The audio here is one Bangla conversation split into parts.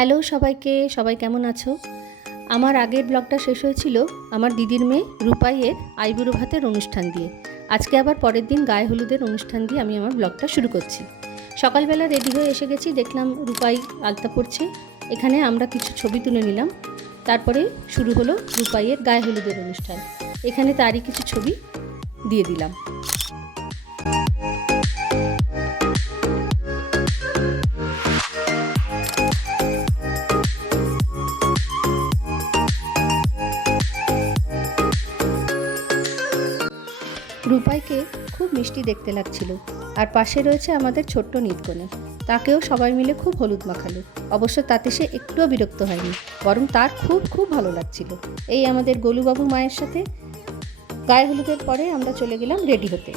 হ্যালো সবাইকে, সবাই কেমন আছো? আমার আগের ব্লগটা শেষ হয়েছিল আমার দিদির মেয়ে রূপাইয়ের আইবুড়ো ভাতের অনুষ্ঠান দিয়ে। আজকে আবার পরের দিন গায়ে হলুদের অনুষ্ঠান দিয়ে আমি আমার ব্লগটা শুরু করছি। সকালবেলা রেডি হয়ে এসে গেছি, দেখলাম রূপাই আলতা পড়ছে এখানে আমরা কিছু ছবি তুলে নিলাম। তারপরে শুরু হলো রূপাইয়ের গায়ে হলুদের অনুষ্ঠান। এখানে তারই কিছু ছবি দিয়ে দিলাম। রূপাইকে খুব মিষ্টি দেখতে লাগছিল। আর পাশে রয়েছে আমাদের ছোট্ট নিতকনে তাকেও সবাই মিলে খুব হলুদ মাখালো। অবশ্য তাতে সে একটুও বিরক্ত হয়নি, বরং তার খুব খুব ভালো লাগছিল। এই আমাদের গোলুবাবু মায়ের সাথে গায়ে হলুদের পরে আমরা চলে গেলাম রেডি হতে।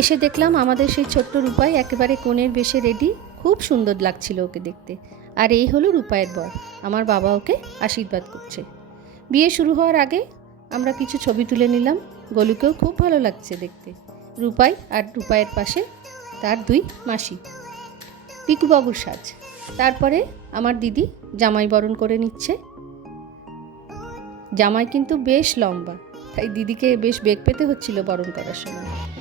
এসে দেখলাম আমাদের সেই ছোট্ট রূপাই একেবারে কোণের বেশে রেডি, খুব সুন্দর লাগছিল ওকে দেখতে। আর এই হলো রূপায়ের বর, আমার বাবা ওকে আশীর্বাদ করছে। বিয়ে শুরু হওয়ার আগে আমরা কিছু ছবি তুলে নিলাম। গলুকেও খুব ভালো লাগছে দেখতে। রূপাই আর রূপাইয়ের পাশে তার দুই মাসি। পিকুবাবুর সাজ। তারপরে আমার দিদি জামাই বরণ করে নিচ্ছে। জামাই কিন্তু বেশ লম্বা, তাই দিদিকে বেশ বেগ পেতে হচ্ছিল বরণ করার সময়।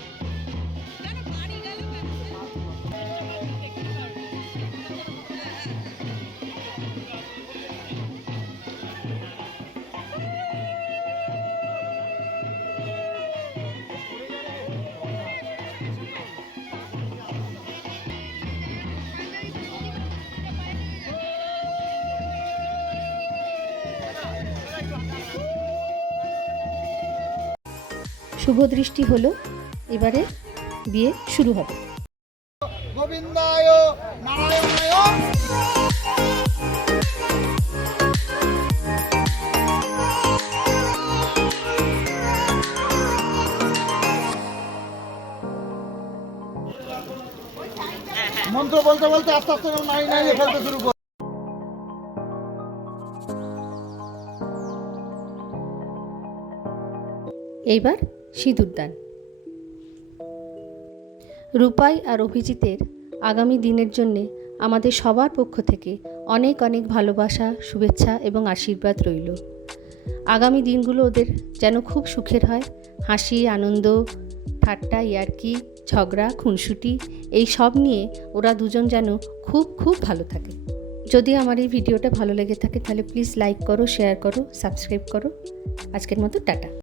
শুভ দৃষ্টি হলো এবারে বিয়ে শুরু হবে। গোবিন্দায় মন্ত্র বলতে বলতে আস্তে আস্তে নাই নাই ফেলতে শুরু করে। এইবার সিঁদুরদান রূপাই আর অভিজিতের আগামী দিনের জন্যে আমাদের সবার পক্ষ থেকে অনেক অনেক ভালোবাসা, শুভেচ্ছা এবং আশীর্বাদ রইল। আগামী দিনগুলো ওদের যেন খুব সুখের হয়। হাসি, আনন্দ, ঠাট্টা, ইয়ার্কি, ঝগড়া, খুনসুটি এই সব নিয়ে ওরা দুজন যেন খুব খুব ভালো থাকে। যদি আমার এই ভিডিওটা ভালো লেগে থাকে তাহলে প্লিজ লাইক করো, শেয়ার করো, সাবস্ক্রাইব করো। আজকের মতো টাটা।